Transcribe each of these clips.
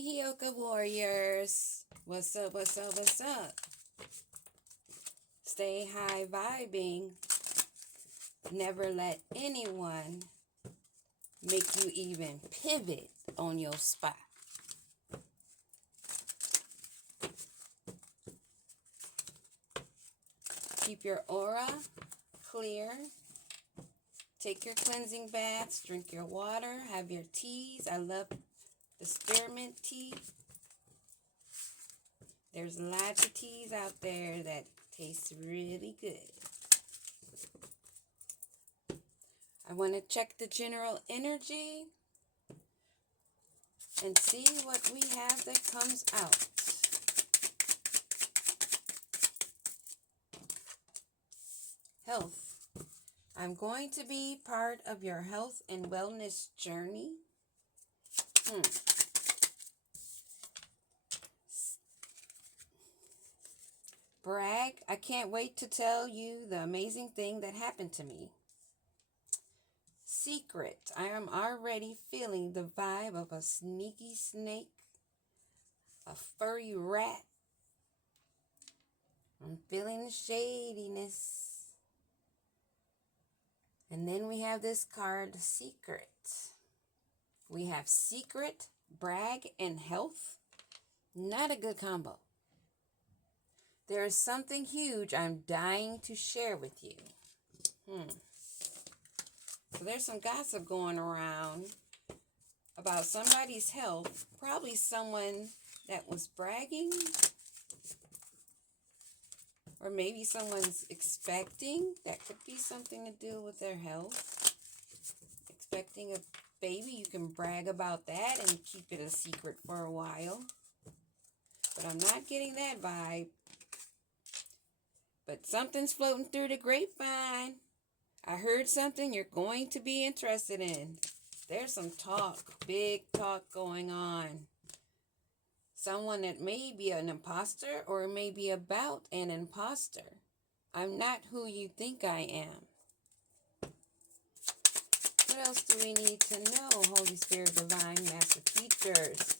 Hey, Hioka Warriors. What's up, what's up, what's up? Stay high vibing. Never let anyone make you even pivot on your spot. Keep your aura clear. Take your cleansing baths. Drink your water. Have your teas. I love the spearmint tea. There's lots of teas out there that taste really good. I want to check the general energy and see what we have that comes out. Health. I'm going to be part of your health and wellness journey. Brag. I can't wait to tell you the amazing thing that happened to me. Secret. I am already feeling the vibe of a sneaky snake, a furry rat. I'm feeling the shadiness. And then we have this card, Secret. We have Secret, Brag, and Health. Not a good combo. There is something huge I'm dying to share with you. So there's some gossip going around about somebody's health. Probably someone that was bragging. Or maybe someone's expecting. That could be something to do with their health. Expecting a baby. You can brag about that and keep it a secret for a while. But I'm not getting that vibe. But something's floating through the grapevine. I heard something you're going to be interested in. There's some talk, big talk going on. Someone that may be an imposter or may be about an imposter. I'm not who you think I am. What else do we need to know, Holy Spirit, Divine, Master Teachers?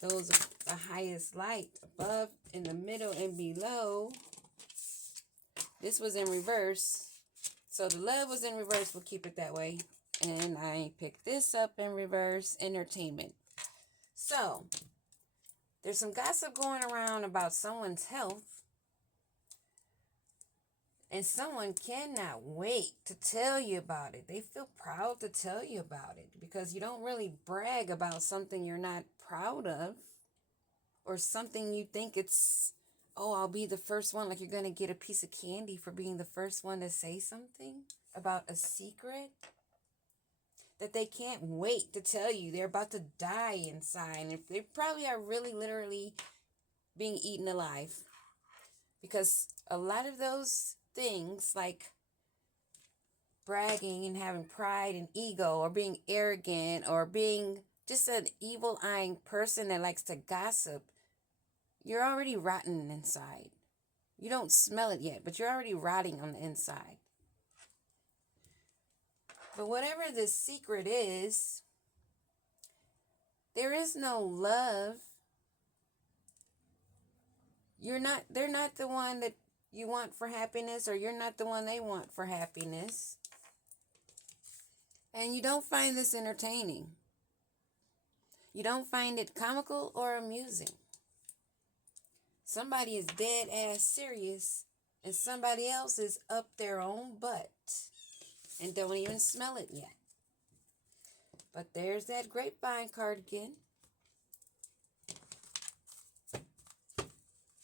Those are the highest light, above, in the middle, and below. This was in reverse. So the love was in reverse. We'll keep it that way. And I picked this up in reverse, entertainment. So, there's some gossip going around about someone's health. And someone cannot wait to tell you about it. They feel proud to tell you about it. Because you don't really brag about something you're not proud of. Or something you think it's, oh, I'll be the first one. Like you're going to get a piece of candy for being the first one to say something about a secret that they can't wait to tell you. They're about to die inside. And they probably are really literally being eaten alive. Because a lot of those things like bragging and having pride and ego or being arrogant or being just an evil-eyeing person that likes to gossip, you're already rotten inside. You don't smell it yet, but you're already rotting on the inside. But whatever this secret is, there is no love. They're not the one that you want for happiness, or you're not the one they want for happiness. And you don't find this entertaining. You don't find it comical or amusing. Somebody is dead ass serious, and somebody else is up their own butt and don't even smell it yet. But there's that grapevine card again.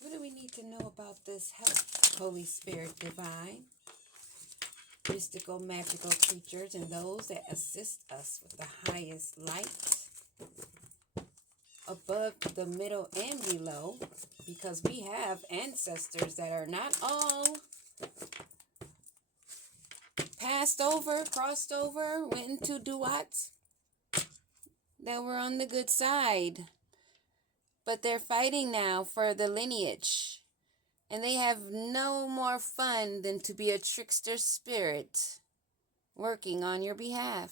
What do we need to know about this health, Holy Spirit Divine, mystical, magical creatures, and those that assist us with the highest light, above, the middle, and below, because we have ancestors that are not all passed over, crossed over, went into duats, that were on the good side. But they're fighting now for the lineage. And they have no more fun than to be a trickster spirit working on your behalf.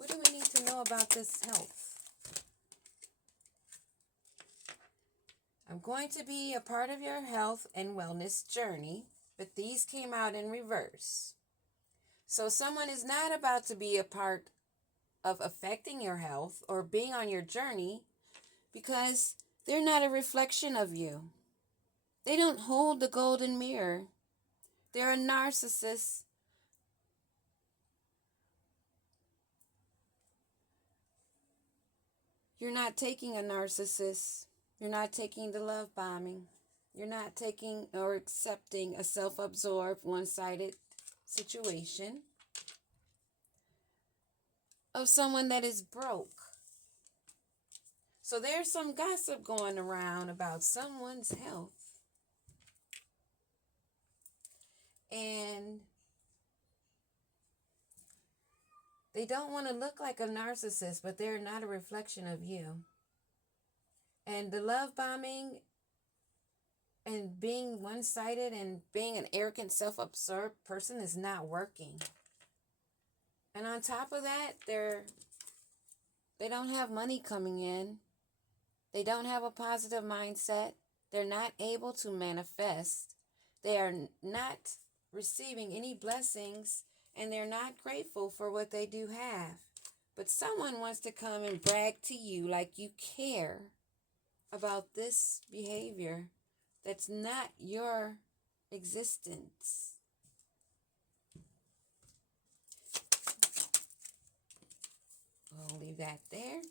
What do we need to know about this health? I'm going to be a part of your health and wellness journey, but these came out in reverse. So someone is not about to be a part of affecting your health or being on your journey because they're not a reflection of you. They don't hold the golden mirror. They're a narcissist. You're not taking a narcissist. You're not taking the love bombing. You're not taking or accepting a self-absorbed, one-sided situation of someone that is broke. So there's some gossip going around about someone's health. And they don't want to look like a narcissist, but they're not a reflection of you. And the love bombing and being one-sided and being an arrogant, self-absorbed person is not working. And on top of that, they don't have money coming in. They don't have a positive mindset. They're not able to manifest. They are not receiving any blessings, and they're not grateful for what they do have. But someone wants to come and brag to you like you care about this behavior that's not your existence. We'll leave that there.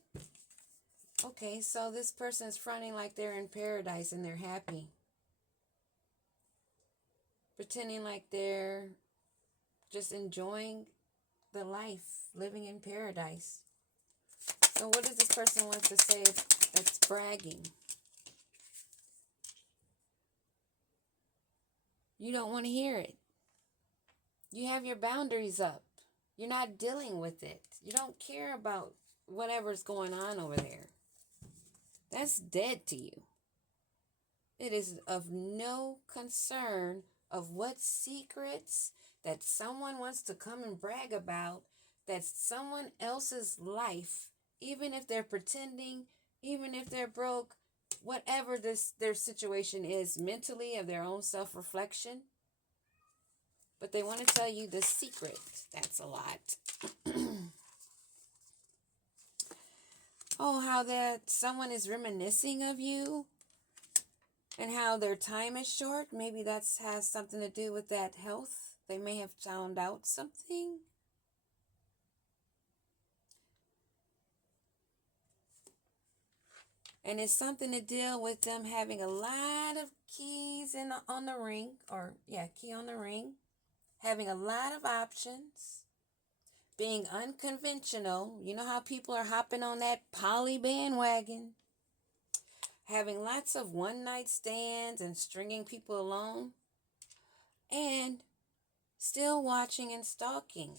Okay, so this person's fronting like they're in paradise and they're happy. Pretending like they're just enjoying the life, living in paradise. So what does this person want to say that's bragging? You don't want to hear it. You have your boundaries up. You're not dealing with it. You don't care about whatever's going on over there. That's dead to you. It is of no concern of what secrets that someone wants to come and brag about. That's someone else's life, even if they're pretending, even if they're broke, whatever their situation is mentally, of their own self-reflection. But they want to tell you the secret. That's a lot. Oh, how that someone is reminiscing of you and how their time is short. Maybe that has something to do with that health. They may have found out something. And it's something to deal with them having a lot of keys on the ring, key on the ring, having a lot of options, being unconventional. You know how people are hopping on that poly bandwagon, having lots of one-night stands and stringing people along, and still watching and stalking.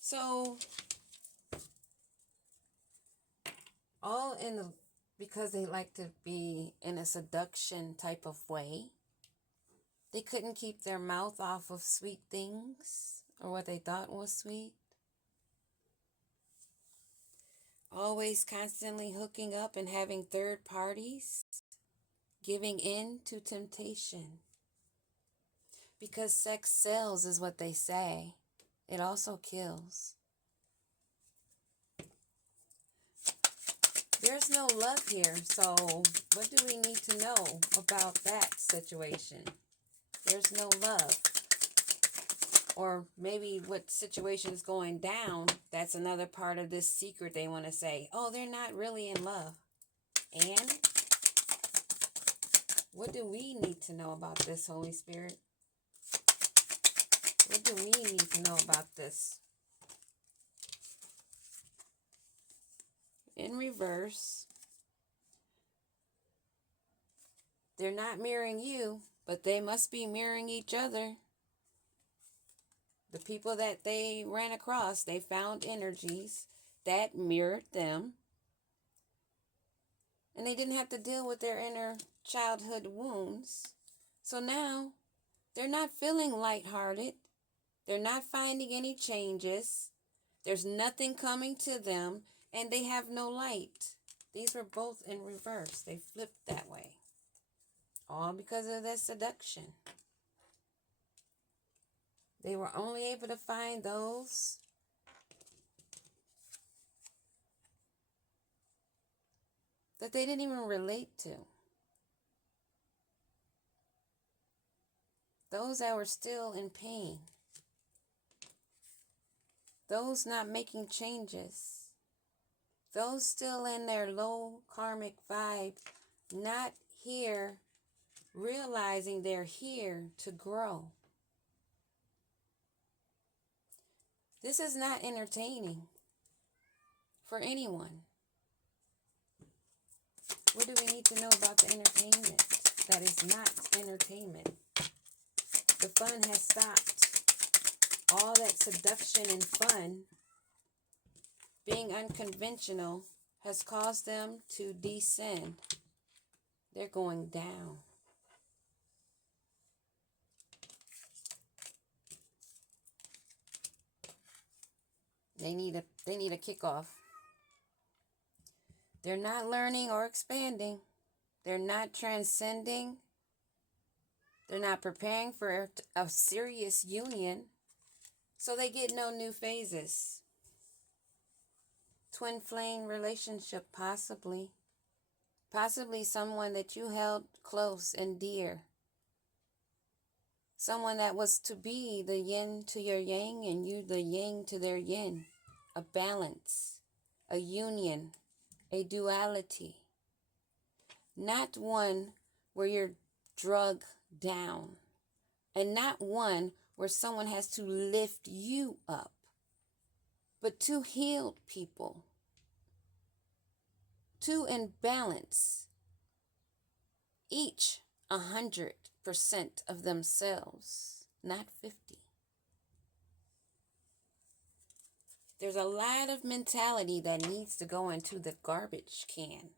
So because they like to be in a seduction type of way. They couldn't keep their mouth off of sweet things or what they thought was sweet. Always constantly hooking up and having third parties. Giving in to temptation. Because sex sells is what they say. It also kills. There's no love here, so what do we need to know about that situation? There's no love. Or maybe what situation is going down, that's another part of this secret they want to say. Oh, they're not really in love. And what do we need to know about this, Holy Spirit? What do we need to know about this? In reverse, they're not mirroring you, but they must be mirroring each other. The people that they ran across, they found energies that mirrored them. And they didn't have to deal with their inner childhood wounds. So now, they're not feeling lighthearted. They're not finding any changes. There's nothing coming to them, and they have no light. These were both in reverse. They flipped that way. All because of that seduction. They were only able to find those that they didn't even relate to. Those that were still in pain. Those not making changes. Those still in their low karmic vibe, not here, realizing they're here to grow. This is not entertaining for anyone. What do we need to know about the entertainment? That is not entertainment. The fun has stopped. All that seduction and fun, being unconventional, has caused them to descend. They're going down. They need a kickoff. They're not learning or expanding. They're not transcending. They're not preparing for a serious union. So they get no new phases. Twin flame relationship, possibly. Possibly someone that you held close and dear. Someone that was to be the yin to your yang and you the yang to their yin. A balance, a union, a duality. Not one where you're drugged down. And not one where someone has to lift you up. But two healed people. Two in balance. Each 100% of themselves, not 50. There's a lot of mentality that needs to go into the garbage can.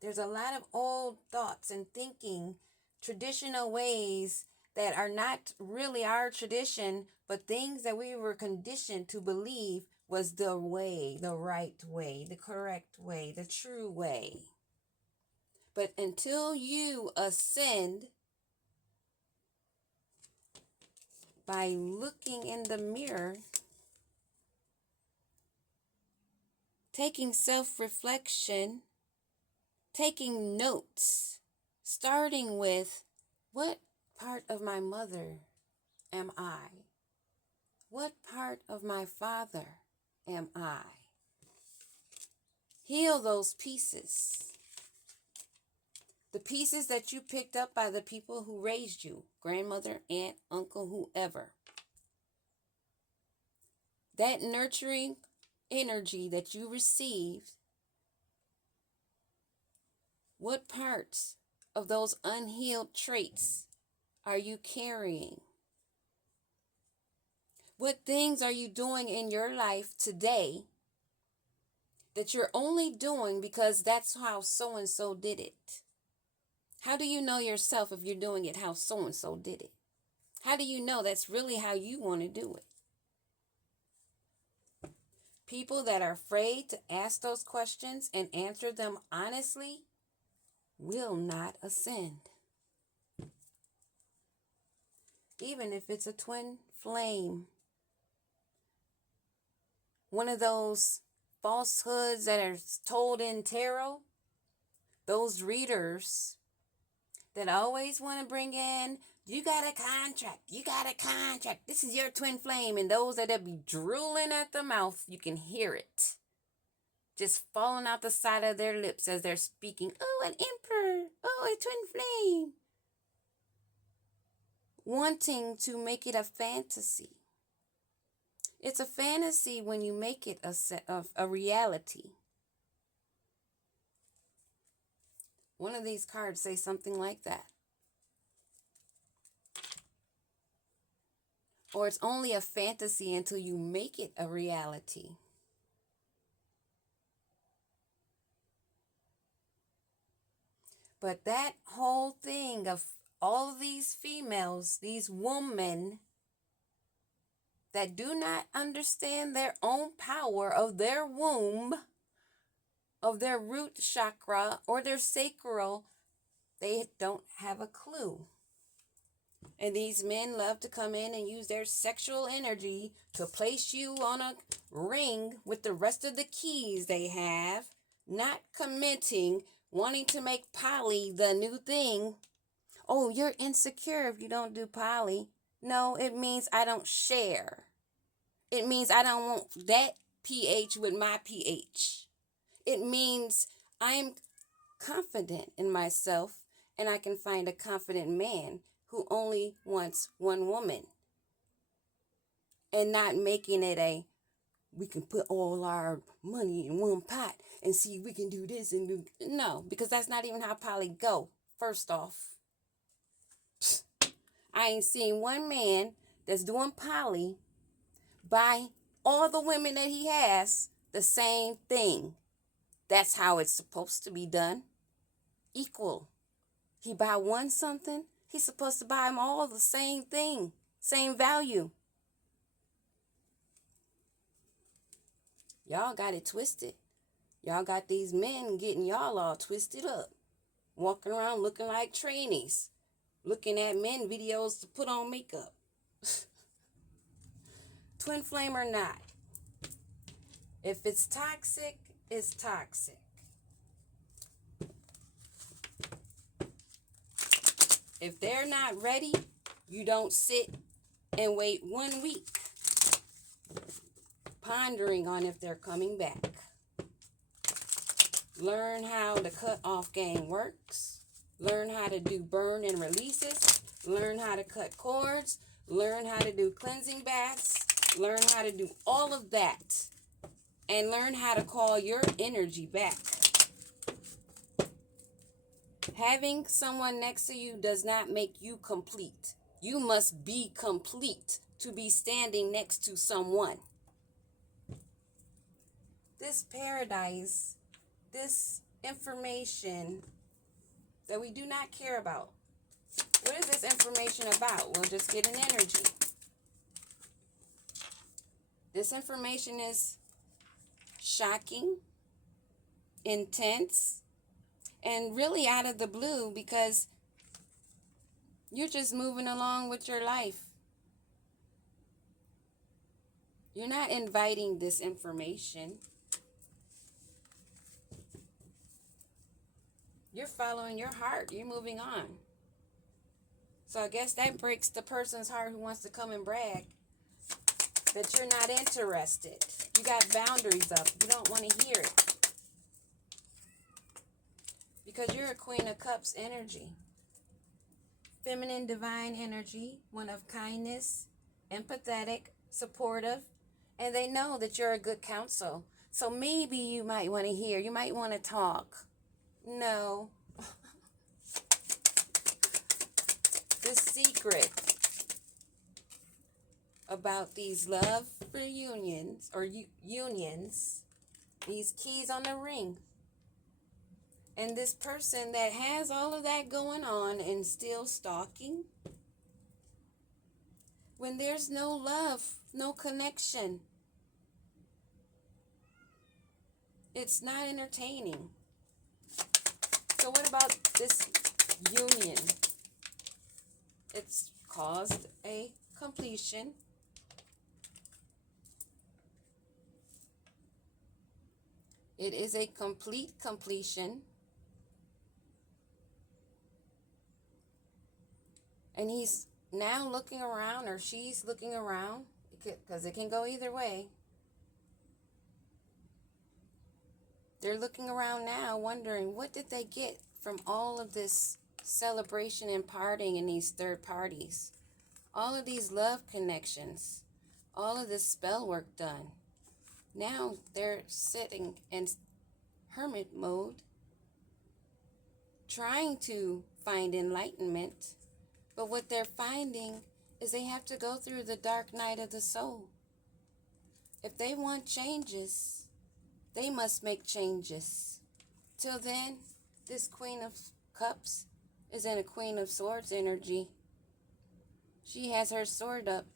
There's a lot of old thoughts and thinking, traditional ways that are not really our tradition, but things that we were conditioned to believe was the way, the right way, the correct way, the true way. But until you ascend by looking in the mirror, taking self-reflection, taking notes, starting with, what part of my mother am I? What part of my father am I? Heal those pieces. The pieces that you picked up by the people who raised you, grandmother, aunt, uncle, whoever. That nurturing energy that you received, what parts of those unhealed traits are you carrying? What things are you doing in your life today that you're only doing because that's how so-and-so did it? How do you know yourself if you're doing it how so-and-so did it? How do you know that's really how you want to do it? People that are afraid to ask those questions and answer them honestly will not ascend. Even if it's a twin flame. One of those falsehoods that are told in tarot, those readers that always want to bring in, you got a contract, this is your twin flame, and those that be drooling at the mouth, you can hear it. Just falling out the side of their lips as they're speaking, oh, an emperor, oh, a twin flame. Wanting to make it a fantasy. It's a fantasy when you make it a reality. One of these cards say something like that. Or it's only a fantasy until you make it a reality. But that whole thing of all of these females, these women that do not understand their own power of their womb, of their root chakra, or their sacral, they don't have a clue. And these men love to come in and use their sexual energy to place you on a ring with the rest of the keys they have, not committing, wanting to make poly the new thing. Oh, you're insecure if you don't do poly. No, it means I don't share. It means I don't want that pH with my pH. It means I'm confident in myself and I can find a confident man who only wants one woman. And not making it a, we can put all our money in one pot and see if we can do this and do. No, because that's not even how poly go, first off. I ain't seen one man that's doing poly buy all the women that he has the same thing. That's how it's supposed to be done. Equal. He buy one something, he's supposed to buy them all the same thing, same value. Y'all got it twisted. Y'all got these men getting y'all all twisted up, walking around looking like trainees, looking at men videos to put on makeup. Twin flame or not, if it's toxic, it's toxic. If they're not ready, you don't sit and wait 1 week pondering on if they're coming back. Learn how the cut-off game works. Learn how to do burn and releases. Learn how to cut cords. Learn how to do cleansing baths. Learn how to do all of that. And learn how to call your energy back. Having someone next to you does not make you complete. You must be complete to be standing next to someone. This paradise, this information that we do not care about. What is this information about? We'll just get an energy. This information is shocking, intense, and really out of the blue because you're just moving along with your life. You're not inviting this information. You're following your heart. You're moving on. So I guess that breaks the person's heart who wants to come and brag that you're not interested. You got boundaries up. You don't want to hear it. Because you're a Queen of Cups energy. Feminine divine energy, one of kindness, empathetic, supportive, and they know that you're a good counsel. So maybe you might want to hear, you might want to talk. No. The secret about these love reunions or unions, these keys on the ring, and this person that has all of that going on and still stalking, when there's no love, no connection, it's not entertaining. So what about this union? It's caused a completion. It is a complete completion. And he's now looking around, or she's looking around, because it can go either way. They're looking around now wondering, what did they get from all of this celebration and partying in these third parties? All of these love connections, all of this spell work done. Now they're sitting in hermit mode, trying to find enlightenment. But what they're finding is they have to go through the dark night of the soul. If they want changes, they must make changes. Till then, this Queen of Cups is in a Queen of Swords energy. She has her sword up.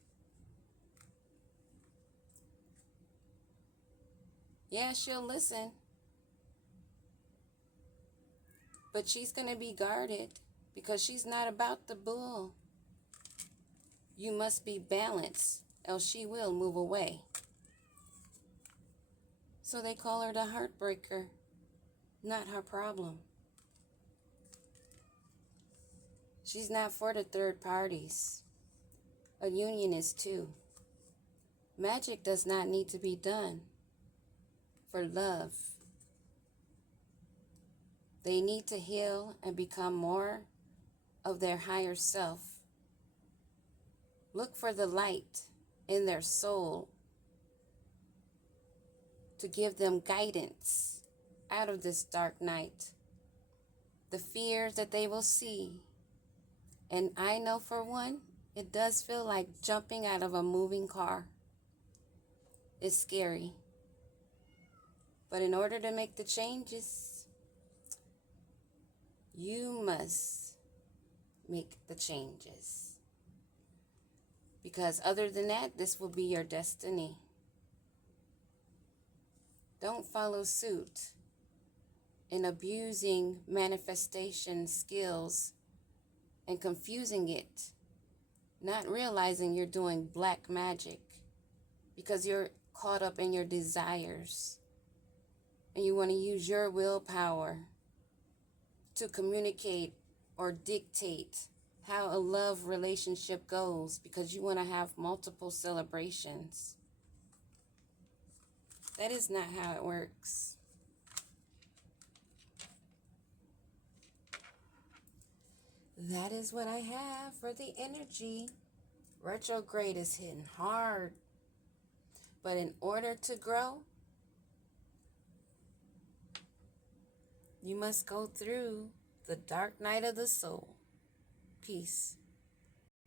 Yeah, she'll listen, but she's going to be guarded because she's not about the bull. You must be balanced, else she will move away. So they call her the heartbreaker, not her problem. She's not for the third parties. A union is too. Magic does not need to be done for love. They need to heal and become more of their higher self. Look for the light in their soul to give them guidance out of this dark night. The fears that they will see. And I know for one, it does feel like jumping out of a moving car. It's scary. But in order to make the changes, you must make the changes. Because other than that, this will be your destiny. Don't follow suit in abusing manifestation skills and confusing it, not realizing you're doing black magic because you're caught up in your desires and you want to use your willpower to communicate or dictate how a love relationship goes because you want to have multiple celebrations. That is not how it works. That is what I have for the energy. Retrograde is hitting hard. But in order to grow, you must go through the dark night of the soul. Peace.